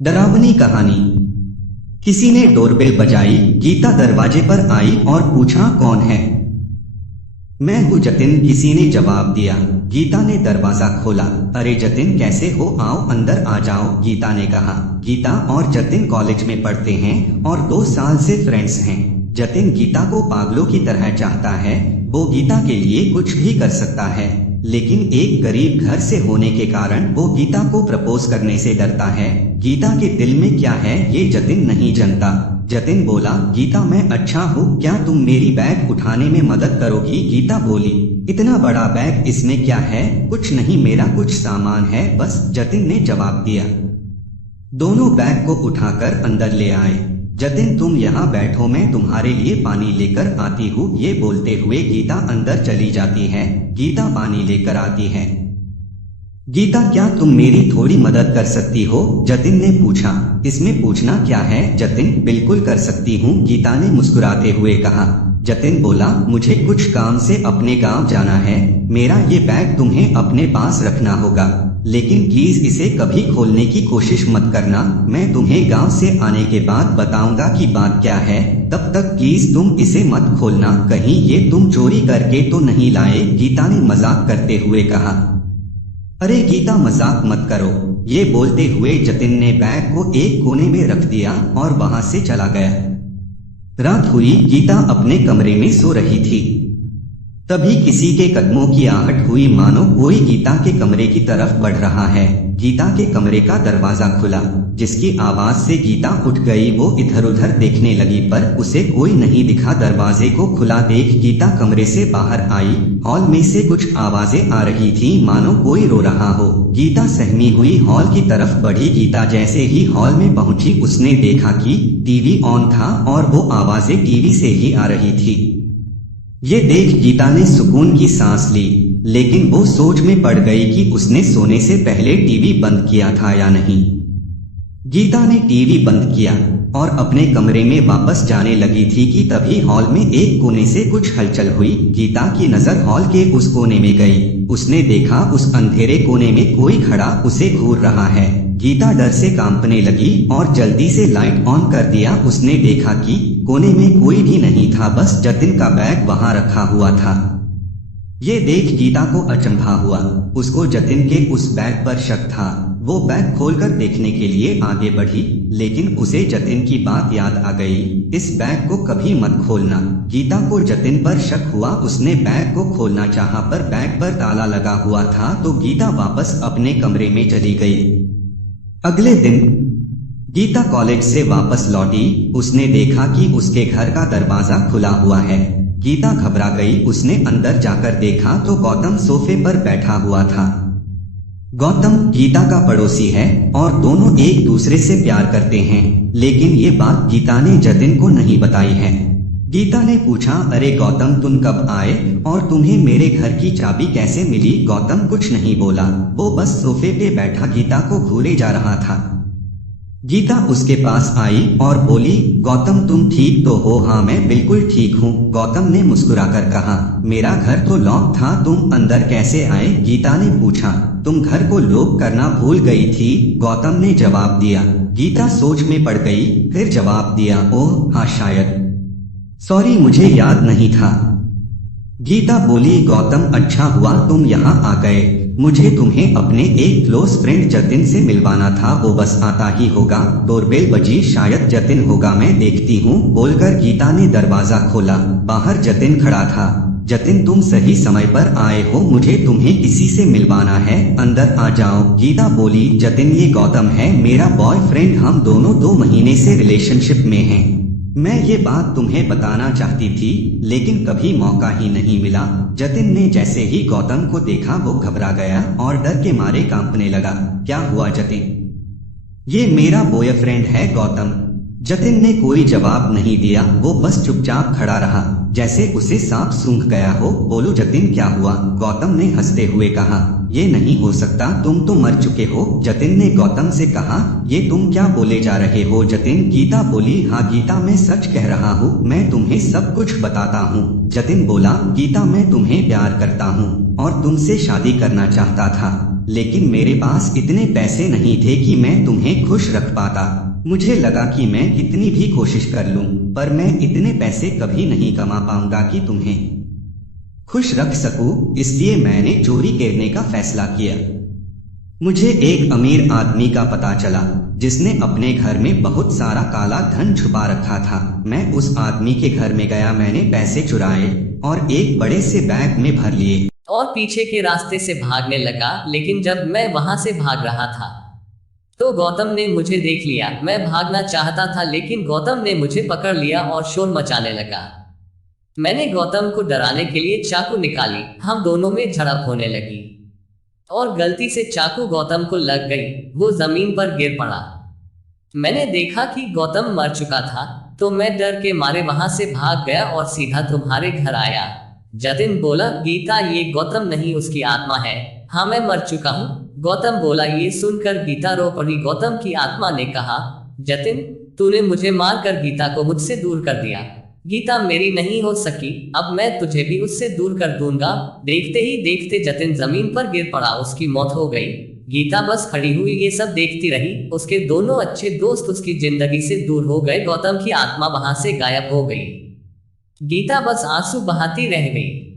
डरावनी कहानी। किसी ने डोरबेल बजाई। गीता दरवाजे पर आई और पूछा, कौन है? मैं हूँ जतिन, किसी ने जवाब दिया। गीता ने दरवाजा खोला। अरे जतिन, कैसे हो? आओ अंदर आ जाओ, गीता ने कहा। गीता और जतिन कॉलेज में पढ़ते हैं और 2 साल से फ्रेंड्स हैं। जतिन गीता को पागलों की तरह चाहता है। वो गीता के लिए कुछ भी कर सकता है, लेकिन एक गरीब घर से होने के कारण वो गीता को प्रपोज करने से डरता है। गीता के दिल में क्या है ये जतिन नहीं जानता। जतिन बोला, गीता मैं अच्छा हूँ, क्या तुम मेरी बैग उठाने में मदद करोगी? गीता बोली, इतना बड़ा बैग, इसमें क्या है? कुछ नहीं, मेरा कुछ सामान है बस, जतिन ने जवाब दिया। दोनों बैग को उठाकर अंदर ले आए। जतिन तुम यहाँ बैठो, मैं तुम्हारे लिए पानी लेकर आती हूँ, ये बोलते हुए गीता अंदर चली जाती है। गीता पानी लेकर आती है। गीता, क्या तुम मेरी थोड़ी मदद कर सकती हो? जतिन ने पूछा। इसमें पूछना क्या है जतिन, बिल्कुल कर सकती हूँ, गीता ने मुस्कुराते हुए कहा। जतिन बोला, मुझे कुछ काम से अपने गांव जाना है, मेरा ये बैग तुम्हें अपने पास रखना होगा, लेकिन प्लीज इसे कभी खोलने की कोशिश मत करना। मैं तुम्हें गांव से आने के बाद बताऊंगा कि बात क्या है, तब तक प्लीज तुम इसे मत खोलना, कहीं ये तुम चोरी करके तो नहीं लाए? गीता ने मजाक करते हुए कहा। अरे गीता, मजाक मत करो, ये बोलते हुए जतिन ने बैग को एक कोने में रख दिया और वहां से चला गया। रात हुई। गीता अपने कमरे में सो रही थी। तभी किसी के कदमों की आहट हुई, मानो कोई गीता के कमरे की तरफ बढ़ रहा है। गीता के कमरे का दरवाजा खुला, जिसकी आवाज से गीता उठ गई। वो इधर उधर देखने लगी पर उसे कोई नहीं दिखा। दरवाजे को खुला देख गीता कमरे से बाहर आई। हॉल में से कुछ आवाजें आ रही थी, मानो कोई रो रहा हो। गीता सहमी हुई हॉल की तरफ बढ़ी। गीता जैसे ही हॉल में पहुंची, उसने देखा कि टीवी ऑन था और वो आवाजें टीवी से ही आ रही थी। ये देख गीता ने सुकून की सांस ली, लेकिन वो सोच में पड़ गई कि उसने सोने से पहले टीवी बंद किया था या नहीं। गीता ने टीवी बंद किया और अपने कमरे में वापस जाने लगी थी कि तभी हॉल में एक कोने से कुछ हलचल हुई। गीता की नजर हॉल के उस कोने में गई। उसने देखा उस अंधेरे कोने में कोई खड़ा उसे घूर रहा है। गीता डर से कांपने लगी और जल्दी से लाइट ऑन कर दिया। उसने देखा कि कोने में कोई भी नहीं था, बस जतिन का बैग वहां रखा हुआ था। ये देख गीता को अचंभा हुआ। उसको जतिन के उस बैग पर शक था। वो बैग खोलकर देखने के लिए आगे बढ़ी, लेकिन उसे जतिन की बात याद आ गई, इस बैग को कभी मत खोलना। गीता को जतिन पर शक हुआ। उसने बैग को खोलना चाहा पर बैग पर ताला लगा हुआ था, तो गीता वापस अपने कमरे में चली गई। अगले दिन गीता कॉलेज से वापस लौटी। उसने देखा कि उसके घर का दरवाजा खुला हुआ है। गीता घबरा गई। उसने अंदर जाकर देखा तो गौतम सोफे पर बैठा हुआ था। गौतम गीता का पड़ोसी है और दोनों एक दूसरे से प्यार करते हैं, लेकिन ये बात गीता ने जतिन को नहीं बताई है। गीता ने पूछा, अरे गौतम, तुम कब आए और तुम्हें मेरे घर की चाबी कैसे मिली? गौतम कुछ नहीं बोला, वो बस सोफे पे बैठा गीता को घूरे जा रहा था। गीता उसके पास आई और बोली, गौतम तुम ठीक तो हो? हाँ मैं बिल्कुल ठीक हूँ, गौतम ने मुस्कुराकर कहा। मेरा घर तो लॉक था, तुम अंदर कैसे आए? गीता ने पूछा। तुम घर को लॉक करना भूल गई थी, गौतम ने जवाब दिया। गीता सोच में पड़ गई, फिर जवाब दिया, ओह हाँ शायद, सॉरी मुझे याद नहीं था। गीता बोली, गौतम अच्छा हुआ तुम यहाँ आ गए, मुझे तुम्हें अपने एक क्लोज फ्रेंड जतिन से मिलवाना था, वो बस आता ही होगा। डोरबेल बजी, शायद जतिन होगा, मैं देखती हूँ, बोलकर गीता ने दरवाजा खोला। बाहर जतिन खड़ा था। जतिन तुम सही समय पर आए हो, मुझे तुम्हें किसी से मिलवाना है, अंदर आ जाओ। गीता बोली, जतिन ये गौतम है मेरा बॉयफ्रेंड, हम दोनों 2 महीने से रिलेशनशिप में हैं। मैं ये बात तुम्हें बताना चाहती थी, लेकिन कभी मौका ही नहीं मिला। जतिन ने जैसे ही गौतम को देखा वो घबरा गया और डर के मारे कांपने लगा। क्या हुआ जतिन? ये मेरा बॉयफ्रेंड है गौतम। जतिन ने कोई जवाब नहीं दिया, वो बस चुपचाप खड़ा रहा, जैसे उसे सांप सूंघ गया हो। बोलो जतिन क्या हुआ? गौतम ने हंसते हुए कहा। ये नहीं हो सकता, तुम तो मर चुके हो। जतिन ने गौतम से कहा, ये तुम क्या बोले जा रहे हो जतिन? गीता बोली, हाँ गीता मैं सच कह रहा हूँ, मैं तुम्हें सब कुछ बताता हूँ। जतिन बोला, गीता मैं तुम्हें प्यार करता हूँ और तुमसे शादी करना चाहता था, लेकिन मेरे पास इतने पैसे नहीं थे कि मैं तुम्हें खुश रख पाता। मुझे लगा कि मैं कितनी भी कोशिश कर लूं, पर मैं इतने पैसे कभी नहीं कमा पाऊंगा कि तुम्हें खुश रख सकूं, इसलिए मैंने चोरी करने का फैसला किया। मुझे एक अमीर आदमी का पता चला जिसने अपने घर में बहुत सारा काला धन छुपा रखा था। मैं उस आदमी के घर में गया, मैंने पैसे चुराए और एक बड़े से बैग में भर लिए और पीछे के रास्ते से भागने लगा। लेकिन जब मैं वहां से भाग रहा था तो गौतम ने मुझे देख लिया। मैं भागना चाहता था लेकिन गौतम ने मुझे पकड़ लिया और शोर मचाने लगा। मैंने गौतम को डराने के लिए चाकू निकाली। हम दोनों में झड़प होने लगी और गलती से चाकू गौतम को लग गई। वो जमीन पर गिर पड़ा। मैंने देखा कि गौतम मर चुका था, तो मैं डर के मारे वहां से भाग गया और सीधा तुम्हारे घर आया। जतिन बोला, गीता ये गौतम नहीं उसकी आत्मा है। हाँ मैं मर चुका हूँ, गौतम बोला। ये सुनकर गीता रो पड़ी। गौतम की आत्मा ने कहा, जतिन तूने मुझे मारकर गीता को मुझसे दूर कर दिया। गीता मेरी नहीं हो सकी, अब मैं तुझे भी उससे दूर कर दूंगा। देखते ही देखते जतिन जमीन पर गिर पड़ा, उसकी मौत हो गई। गीता बस खड़ी हुई ये सब देखती रही। उसके दोनों अच्छे दोस्त उसकी जिंदगी से दूर हो गए। गौतम की आत्मा वहां से गायब हो गई। गीता बस आंसू बहाती रह गई।